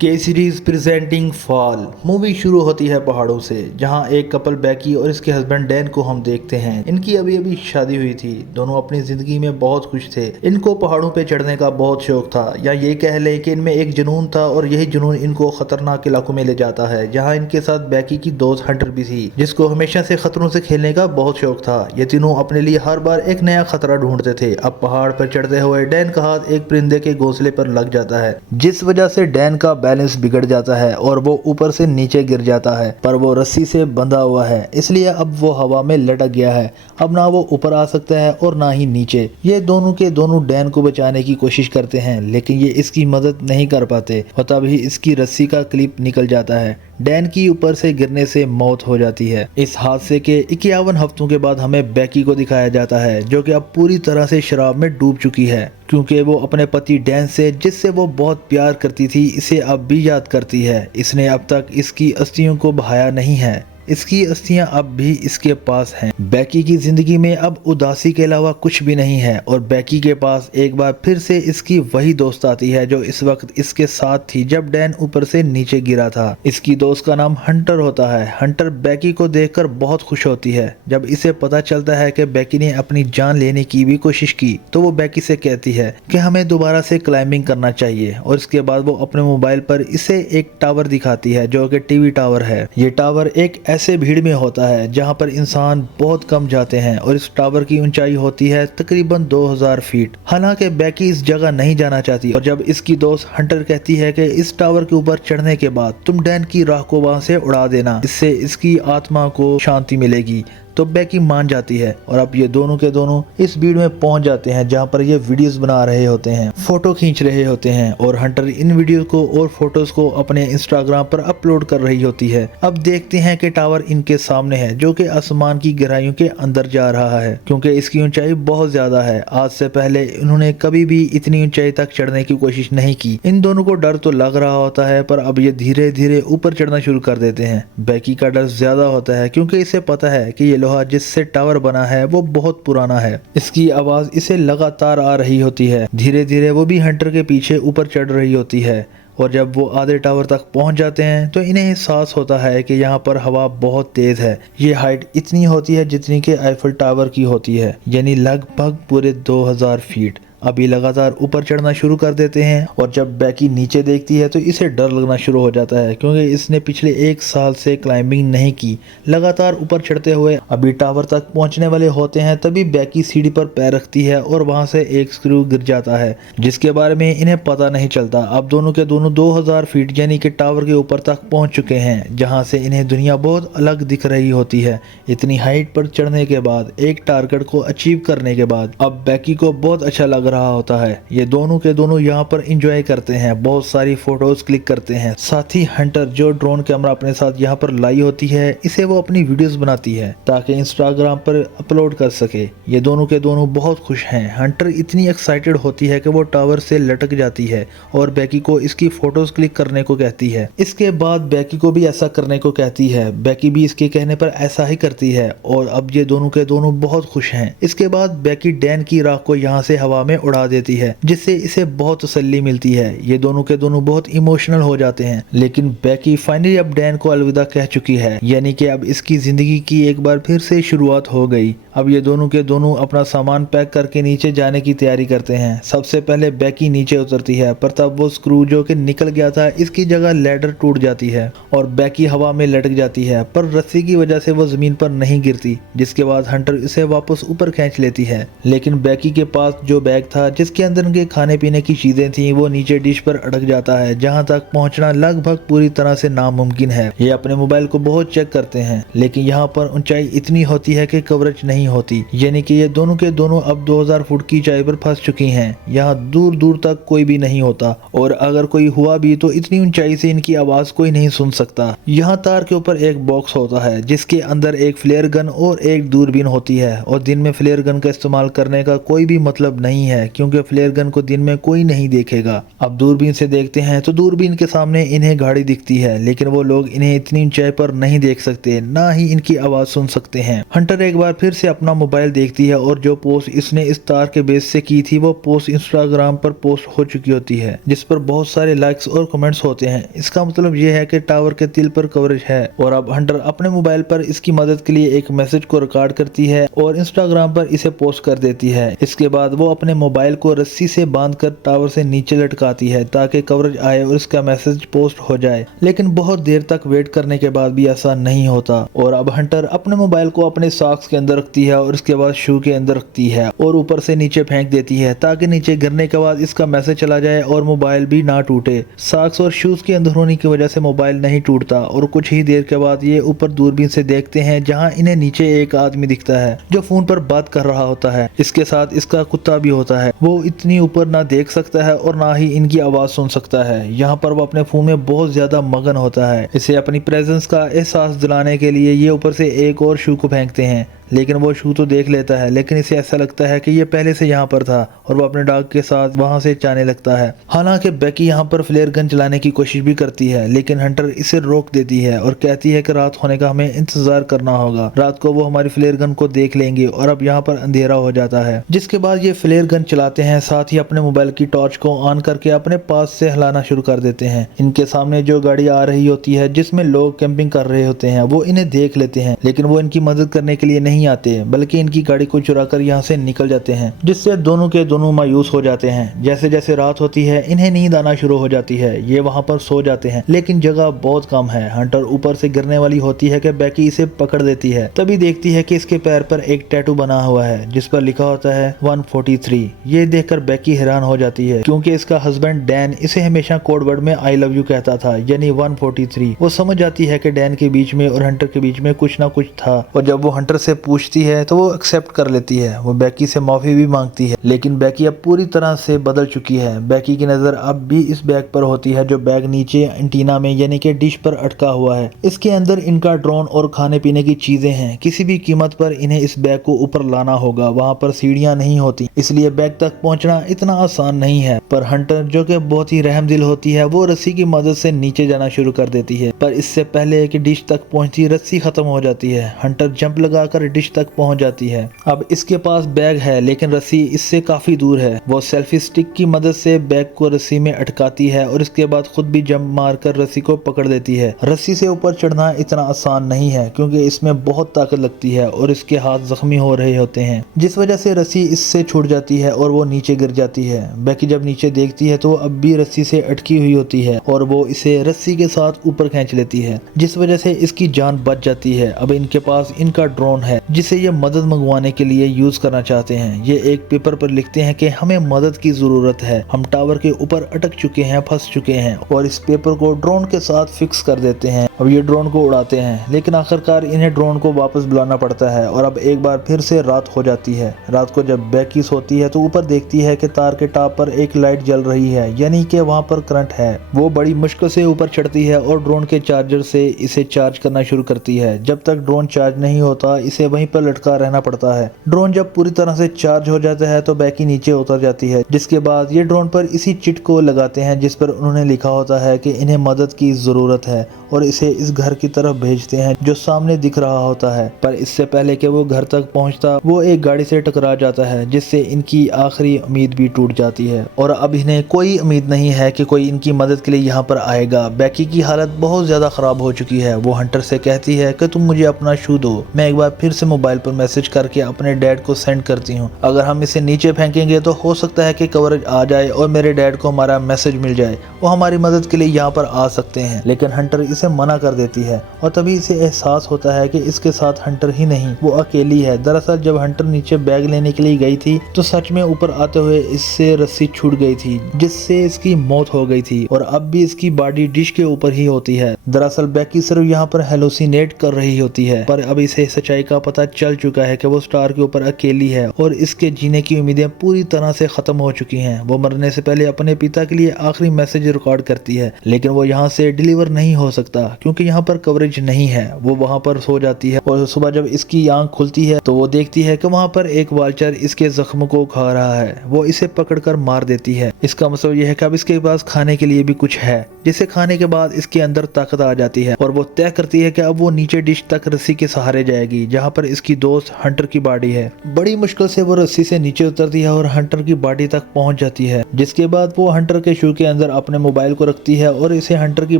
के series presenting fall. Movie शुरू होती है पहाड़ों से, जहां एक कपल बैकी और इसके हस्बैंड डैन को हम देखते हैं। इनकी अभी अभी शादी हुई थी। दोनों अपनी जिंदगी में बहुत खुश थे। इनको पहाड़ों पे चढ़ने का बहुत शौक था, या ये कह ले कि इनमें एक जुनून था, और यही जुनून इनको खतरनाक इलाकों में ले जाता है। जहाँ इनके साथ बैकी की दोस्त हंटर भी थी, जिसको हमेशा से खतरों से खेलने का बहुत शौक था। ये तीनों अपने लिए हर बार एक नया खतरा ढूंढते थे। अब पहाड़ पर चढ़ते हुए डैन का हाथ एक परिंदे के घोंसले पर लग जाता है, जिस वजह से डैन का बैलेंस बिगड़ जाता है और वो ऊपर से नीचे गिर जाता है। पर वो रस्सी से बंधा हुआ है, इसलिए अब वो हवा में लटक गया है। अब ना वो ऊपर आ सकता है और ना ही नीचे। ये दोनों के दोनों डैन को बचाने की कोशिश करते हैं, लेकिन ये इसकी मदद नहीं कर पाते और तभी इसकी रस्सी का क्लिप निकल जाता है। डैन की ऊपर से गिरने से मौत हो जाती है। इस हादसे के 51 हफ्तों के बाद हमें बैकी को दिखाया जाता है, जो कि अब पूरी तरह से शराब में डूब चुकी है, क्योंकि वो अपने पति डैन से, जिससे वो बहुत प्यार करती थी, इसे अब भी याद करती है। इसने अब तक इसकी अस्थियों को बहाया नहीं है। इसकी अस्थियां अब भी इसके पास हैं। बैकी की जिंदगी में अब उदासी के अलावा कुछ भी नहीं है, और बैकी के पास एक बार फिर से इसकी वही दोस्त आती है जो इस वक्त इसके साथ थी जब डैन ऊपर से नीचे गिरा था। इसकी दोस्त का नाम हंटर होता है। हंटर बैकी को देखकर बहुत खुश होती है। जब इसे पता चलता है कि बैकी ने अपनी जान लेने की भी कोशिश की, तो वो बैकी से कहती है कि हमें दोबारा से क्लाइंबिंग करना चाहिए। और इसके बाद वो अपने मोबाइल पर इसे एक टावर दिखाती है, जो कि टीवी टावर है। ये टावर एक ऐसे भीड़ में होता है जहां पर इंसान बहुत कम जाते हैं, और इस टावर की ऊंचाई होती है तकरीबन 2000 फीट। हालांकि बैकी इस जगह नहीं जाना चाहती, और जब इसकी दोस्त हंटर कहती है कि इस टावर के ऊपर चढ़ने के बाद तुम डैन की राह को वहां से उड़ा देना, इससे इसकी आत्मा को शांति मिलेगी, तो बैकी मान जाती है। और अब ये दोनों के दोनों इस भीड़ में पहुंच जाते हैं जहां पर ये वीडियोस बना रहे होते हैं, फोटो खींच रहे होते हैं, और हंटर इन वीडियो को और फोटोज को अपने इंस्टाग्राम पर अपलोड कर रही होती है। अब देखते हैं कि टावर इनके सामने है, जो कि आसमान की गहराइयों के अंदर जा रहा है, क्योंकि इसकी ऊंचाई बहुत ज्यादा है। आज से पहले इन्होंने कभी भी इतनी ऊंचाई तक चढ़ने की कोशिश नहीं की। इन दोनों को डर तो लग रहा होता है, पर अब ये धीरे धीरे ऊपर चढ़ना शुरू कर देते हैं। बैकी का डर ज्यादा होता है, क्योंकि इसे पता है कि ये लोहा जिससे टावर बना है वो बहुत पुराना है। इसकी आवाज इसे लगातार आ रही होती है। धीरे धीरे वो भी हंटर के पीछे ऊपर चढ़ रही होती है, और जब वो आधे टावर तक पहुंच जाते हैं तो इन्हें एहसास होता है कि यहाँ पर हवा बहुत तेज है। ये हाइट इतनी होती है जितनी कि आईफल टावर की होती है, यानी लगभग पूरे 2000 फीट। अभी लगातार ऊपर चढ़ना शुरू कर देते हैं, और जब बैकी नीचे देखती है तो इसे डर लगना शुरू हो जाता है, क्योंकि इसने पिछले 1 साल से क्लाइंबिंग नहीं की। लगातार ऊपर चढ़ते हुए अभी टावर तक पहुंचने वाले होते हैं, तभी बैकी सीढ़ी पर पैर रखती है और वहां से एक स्क्रू गिर जाता है, जिसके बारे में इन्हें पता नहीं चलता। अब दोनों के दोनों 2000 फीट यानी कि टावर के ऊपर तक पहुंच चुके हैं, जहां से इन्हें दुनिया बहुत अलग दिख रही होती है। इतनी हाइट पर चढ़ने के बाद, एक टारगेट को अचीव करने के बाद, अब बैकी को बहुत अच्छा लग रहा होता है। ये दोनों के दोनों यहाँ पर एंजॉय करते हैं, बहुत सारी फोटोज क्लिक करते हैं। साथ ही हंटर, जो ड्रोन कैमरा अपने साथ यहाँ पर लाई होती है, इसे वो अपनी वीडियोस बनाती है ताकि इंस्टाग्राम पर अपलोड कर सके। ये दोनों के दोनों बहुत खुश हैं। हंटर इतनी एक्साइटेड होती है कि वो टावर से लटक जाती है और बैकी को इसकी फोटोज क्लिक करने को कहती है। इसके बाद बैकी को भी ऐसा करने को कहती है। बैकी भी इसके कहने पर ऐसा ही करती है, और अब ये दोनों के दोनों बहुत खुश हैं। इसके बाद बैकी डैन की राख को यहाँ से हवा में उड़ा देती है, जिससे इसे बहुत तसल्ली मिलती है। ये दोनों के दोनों बहुत इमोशनल हो जाते हैं, लेकिन बैकी फाइनली अब डैन को अलविदा कह चुकी है, यानी कि अब इसकी जिंदगी की एक बार फिर से शुरुआत हो गई। अब ये दोनों के दोनों अपना सामान पैक करके नीचे जाने की तैयारी करते हैं। सबसे पहले बैकी नीचे उतरती है, पर तब वो स्क्रू जो कि निकल गया था, इसकी जगह लैडर टूट जाती है और बैकी हवा में लटक जाती है, पर रस्सी की वजह से वो जमीन पर नहीं गिरती। जिसके बाद हंटर इसे वापस ऊपर खींच लेती है, लेकिन बैकी के पास जो बैग था जिसके अंदर उनके खाने पीने की चीजें थी, वो नीचे डिश पर अटक जाता है, जहां तक पहुंचना लगभग पूरी तरह से नामुमकिन है। ये अपने मोबाइल को बहुत चेक करते हैं, लेकिन यहाँ पर ऊंचाई इतनी होती है कि कवरेज नहीं होती, यानी कि ये दोनों के दोनों अब 2000 फुट की ऊंचाई पर फंस चुकी हैं। यहाँ दूर दूर तक कोई भी नहीं होता, और अगर कोई हुआ भी तो इतनी ऊंचाई से इनकी आवाज कोई नहीं सुन सकता। यहाँ तार के ऊपर एक बॉक्स होता है, जिसके अंदर एक फ्लेयर गन और एक दूरबीन होती है, और दिन में फ्लेयर गन का इस्तेमाल करने का कोई भी मतलब नहीं है, क्योंकि फ्लेयर गन को दिन में कोई नहीं देखेगा। अब दूरबीन से देखते हैं तो दूरबीन के सामने इन्हें गाड़ी दिखती है, लेकिन वो लोग इन्हें इतनी ऊंचाई पर नहीं देख सकते, ना ही इनकी आवाज सुन सकते हैं। हंटर एक बार फिर से अपना मोबाइल देखती है और जो पोस्ट इसने इस तार के बेस से की थी वो पोस्ट इंस्टाग्राम पर पोस्ट हो चुकी होती है, जिस पर बहुत सारे लाइक्स और कमेंट्स होते हैं। इसका मतलब ये है कि टावर के तिल पर कवरेज है। और अब हंटर अपने मोबाइल पर इसकी मदद के लिए एक मैसेज को रिकॉर्ड करती है और इंस्टाग्राम पर इसे पोस्ट कर देती है। इसके बाद वो अपने मोबाइल को रस्सी से बांधकर टावर से नीचे लटकाती है ताकि कवरेज आए और इसका मैसेज पोस्ट हो जाए। लेकिन बहुत देर तक वेट करने के बाद भी ऐसा नहीं होता और अब हंटर अपने मोबाइल को अपने सॉक्स के अंदर रखती है और इसके बाद शू के अंदर रखती है और ऊपर से नीचे फेंक देती है ताकि नीचे गिरने के बाद इसका मैसेज चला जाए और मोबाइल भी ना टूटे। सॉक्स और शूज के अंदर होने की वजह से मोबाइल नहीं टूटता और कुछ ही देर के बाद ये ऊपर दूरबीन से देखते हैं जहां इन्हें नीचे एक आदमी दिखता है जो फोन पर बात कर रहा होता है। इसके साथ इसका कुत्ता भी होता है। वो इतनी ऊपर ना देख सकता है और ना ही इनकी आवाज सुन सकता है। यहाँ पर वो अपने फोन में बहुत ज्यादा मगन होता है। इसे अपनी प्रेजेंस का एहसास दिलाने के लिए ये ऊपर से एक और शू को फेंकते हैं, लेकिन वो शू तो देख लेता है, लेकिन इसे ऐसा लगता है कि ये पहले से यहाँ पर था और वो अपने डॉग के साथ वहाँ से जाने लगता है। हालांकि बेकी यहाँ पर फ्लेयर गन चलाने की कोशिश भी करती है, लेकिन हंटर इसे रोक देती है और कहती है कि रात होने का हमें इंतजार करना होगा। रात को वो हमारी फ्लेयर गन को देख लेंगे और अब यहाँ पर अंधेरा हो जाता है। जिसके बाद ये फ्लेयर गन चलाते हैं, साथ ही अपने मोबाइल की टॉर्च को ऑन करके अपने पास से हिलाना शुरू कर देते हैं। इनके सामने जो गाड़ी आ रही होती है जिसमें लोग कैंपिंग कर रहे होते हैं वो इन्हें देख लेते हैं, लेकिन वो इनकी मदद करने के लिए नहीं आते बल्कि इनकी गाड़ी को चुराकर यहाँ से निकल जाते हैं, जिससे दोनों के दोनों मायूस हो जाते हैं। जैसे जैसे रात होती है इन्हें नींद आना शुरू हो जाती है। ये वहाँ पर सो जाते हैं, लेकिन जगह बहुत कम है। हंटर ऊपर से गिरने वाली होती है कि बेकी इसे पकड़ देती है। तभी देखती है कि इसके पैर पर एक टैटू बना हुआ है जिस पर लिखा होता है 143। ये देखकर बेकी हैरान हो जाती है क्योंकि इसका हस्बैंड डैन इसे हमेशा कोड वर्ड में आई लव यू कहता था, यानी 143। वो समझ जाती है कि डैन के बीच में और हंटर के बीच में कुछ ना कुछ था और जब वो हंटर से पूछती है तो वो एक्सेप्ट कर लेती है। वो बेकी से माफी भी मांगती है, लेकिन बेकी अब पूरी तरह से बदल चुकी है। बेकी की नजर अब भी इस बैग पर होती है जो बैग नीचे एंटीना में यानी कि डिश पर अटका हुआ है। इसके अंदर इनका ड्रोन और खाने पीने की चीजें हैं। किसी भी कीमत पर इन्हें इस बैग को ऊपर लाना होगा। वहाँ पर सीढ़ियाँ नहीं होती, इसलिए बैग तक पहुँचना इतना आसान नहीं है। पर हंटर जो कि बहुत ही रहमदिल होती है वो रस्सी की मदद से नीचे जाना शुरू कर देती है, पर इससे पहले कि डिश तक पहुँचती रस्सी खत्म हो जाती है। हंटर जंप लगाकर डिश तक पहुंच जाती है। अब इसके पास बैग है लेकिन रस्सी इससे काफी दूर है। वो सेल्फी स्टिक की मदद से बैग को रस्सी में अटकाती है और इसके बाद खुद भी जंप मारकर रस्सी को पकड़ देती है। रस्सी से ऊपर चढ़ना इतना आसान नहीं है क्योंकि इसमें बहुत ताकत लगती है और इसके हाथ जख्मी हो रहे होते हैं, जिस वजह से रस्सी इससे छूट जाती है और वो नीचे गिर जाती है। बेकी जब नीचे देखती है तो अब भी रस्सी से अटकी हुई होती है और वो इसे रस्सी के साथ ऊपर खींच लेती है, जिस वजह से इसकी जान बच जाती है। अब इनके पास इनका ड्रोन है जिसे ये मदद मंगवाने के लिए यूज करना चाहते हैं। ये एक पेपर पर लिखते हैं कि हमें मदद की जरूरत है, हम टावर के ऊपर अटक चुके हैं, फंस चुके हैं, और इस पेपर को ड्रोन के साथ फिक्स कर देते हैं। अब ये ड्रोन को उड़ाते हैं, लेकिन आखिरकार इन्हें ड्रोन को वापस बुलाना पड़ता है और अब एक बार फिर से रात हो जाती है। रात को जब बेकी सोती है तो ऊपर देखती है कि तार के टॉप पर एक लाइट जल रही है, यानी कि वहाँ पर करंट है। वो बड़ी मुश्किल से ऊपर चढ़ती है और ड्रोन के चार्जर से इसे चार्ज करना शुरू करती है। जब तक ड्रोन चार्ज नहीं होता इसे वहीं पर लटका रहना पड़ता है। ड्रोन जब पूरी तरह से चार्ज हो जाता है तो बेकी नीचे उतर जाती है, जिसके बाद ये ड्रोन पर इसी चिट को लगाते हैं जिस पर उन्होंने लिखा होता है कि इन्हें मदद की जरूरत है, और इसे इस घर की तरफ भेजते हैं जो सामने दिख रहा होता है। पर इससे पहले कि वो घर तक पहुंचता वो एक गाड़ी से टकरा जाता है, जिससे इनकी आखिरी उम्मीद भी टूट जाती है और अब इन्हें कोई उम्मीद नहीं है कि कोई इनकी मदद के लिए यहाँ पर आएगा। बेकी की हालत बहुत ज्यादा खराब हो चुकी है। वो हंटर से कहती है कि तुम मुझे अपना शू दो, मैं एक बार फिर से मोबाइल पर मैसेज करके अपने डैड को सेंड करती हूँ। अगर हम इसे नीचे फेंकेंगे तो हो सकता है कि कवरेज आ जाए और मेरे डैड को हमारा मैसेज मिल जाए, वो हमारी मदद के लिए यहाँ पर आ सकते हैं। लेकिन हंटर इसे मना कर देती है और तभी इसे एहसास होता है कि इसके साथ हंटर ही नहीं, वो अकेली है। दरअसल जब हंटर नीचे बैग लेने के लिए गई थी तो सच में ऊपर आते हुए इससे रस्सी छूट गई थी, जिससे इसकी मौत हो गई थी और अब भी इसकी बॉडी डिश के ऊपर ही होती है। दरअसल बेकी सिर्फ यहाँ पर हेलुसिनेट कर रही होती है, पर अब इसे सच्चाई का पता चल चुका है कि वो स्टार के ऊपर अकेली है और इसके जीने की उम्मीदें पूरी तरह से खत्म हो चुकी हैं। वो मरने से पहले अपने पिता के लिए आखिरी मैसेज रिकॉर्ड करती है, लेकिन वो यहाँ से डिलीवर नहीं हो सकता क्योंकि यहाँ पर कवरेज नहीं है। वो वहाँ पर सो जाती है और सुबह जब इसकी आंख खुलती है तो वो देखती है कि वहाँ पर एक वाल्चर इसके जख्म को खा रहा है। वो इसे पकड़कर मार देती है। इसका मतलब यह है कि अब इसके पास खाने के लिए भी कुछ है, जिसे खाने के बाद इसके अंदर ताकत आ जाती है और वो तय करती है कि अब वो नीचे डिश तक रस्सी के सहारे जाएगी, जहाँ पर इसकी दोस्त हंटर की बॉडी है। बड़ी मुश्किल से वो रस्सी से नीचे उतरती है और हंटर की बॉडी तक पहुंच जाती है, जिसके बाद वो हंटर के शू के अंदर अपने मोबाइल को रखती है और इसे हंटर की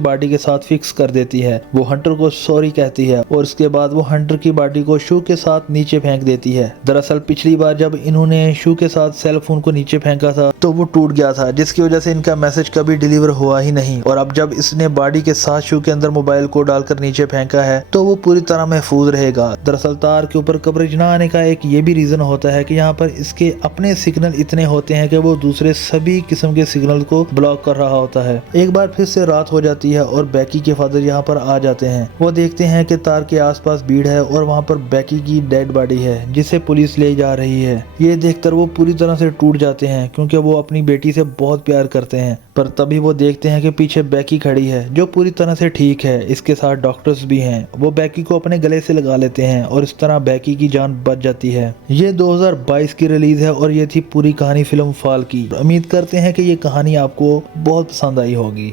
बॉडी के साथ फिक्स कर देती है। वो हंटर को सॉरी कहती है और उसके बाद वो हंटर की बॉडी को शू के साथ नीचे फेंक देती है। दरअसल पिछली बार जब इन्होंने शू के साथ सेल फोन को नीचे फेंका था तो वो टूट गया था, जिसकी वजह से इनका मैसेज कभी डिलीवर हुआ ही नहीं। और अब जब इसने बॉडी के साथ शू के अंदर मोबाइल को डालकर नीचे फेंका है तो वो पूरी तरह महफूज रहेगा। दरअसल तार के ऊपर कवरेज ना आने का एक ये भी रीजन होता है कि यहाँ पर इसके अपने सिग्नल इतने होते हैं कि वो दूसरे सभी किस्म के सिग्नल को ब्लॉक कर रहा होता है। एक बार फिर से रात हो जाती है और बैकी के फादर यहाँ पर आ जाते हैं। वो देखते हैं कि तार के आसपास भीड़ है और वहाँ पर बैकी की डेड बॉडी है जिसे पुलिस ले जा रही है। ये देखकर वो पूरी तरह से टूट जाते हैं क्योंकि वो अपनी बेटी से बहुत प्यार करते हैं। पर तभी वो देखते हैं कि पीछे बैकी खड़ी है जो पूरी तरह से ठीक है। इसके साथ डॉक्टर्स भी हैं। वो बैकी को अपने गले से लगा लेते हैं और इस तरह बैकी की जान बच जाती है। ये 2022 की रिलीज है और ये थी पूरी कहानी फिल्म फॉल की। उम्मीद करते हैं कि ये कहानी आपको बहुत पसंद आई होगी।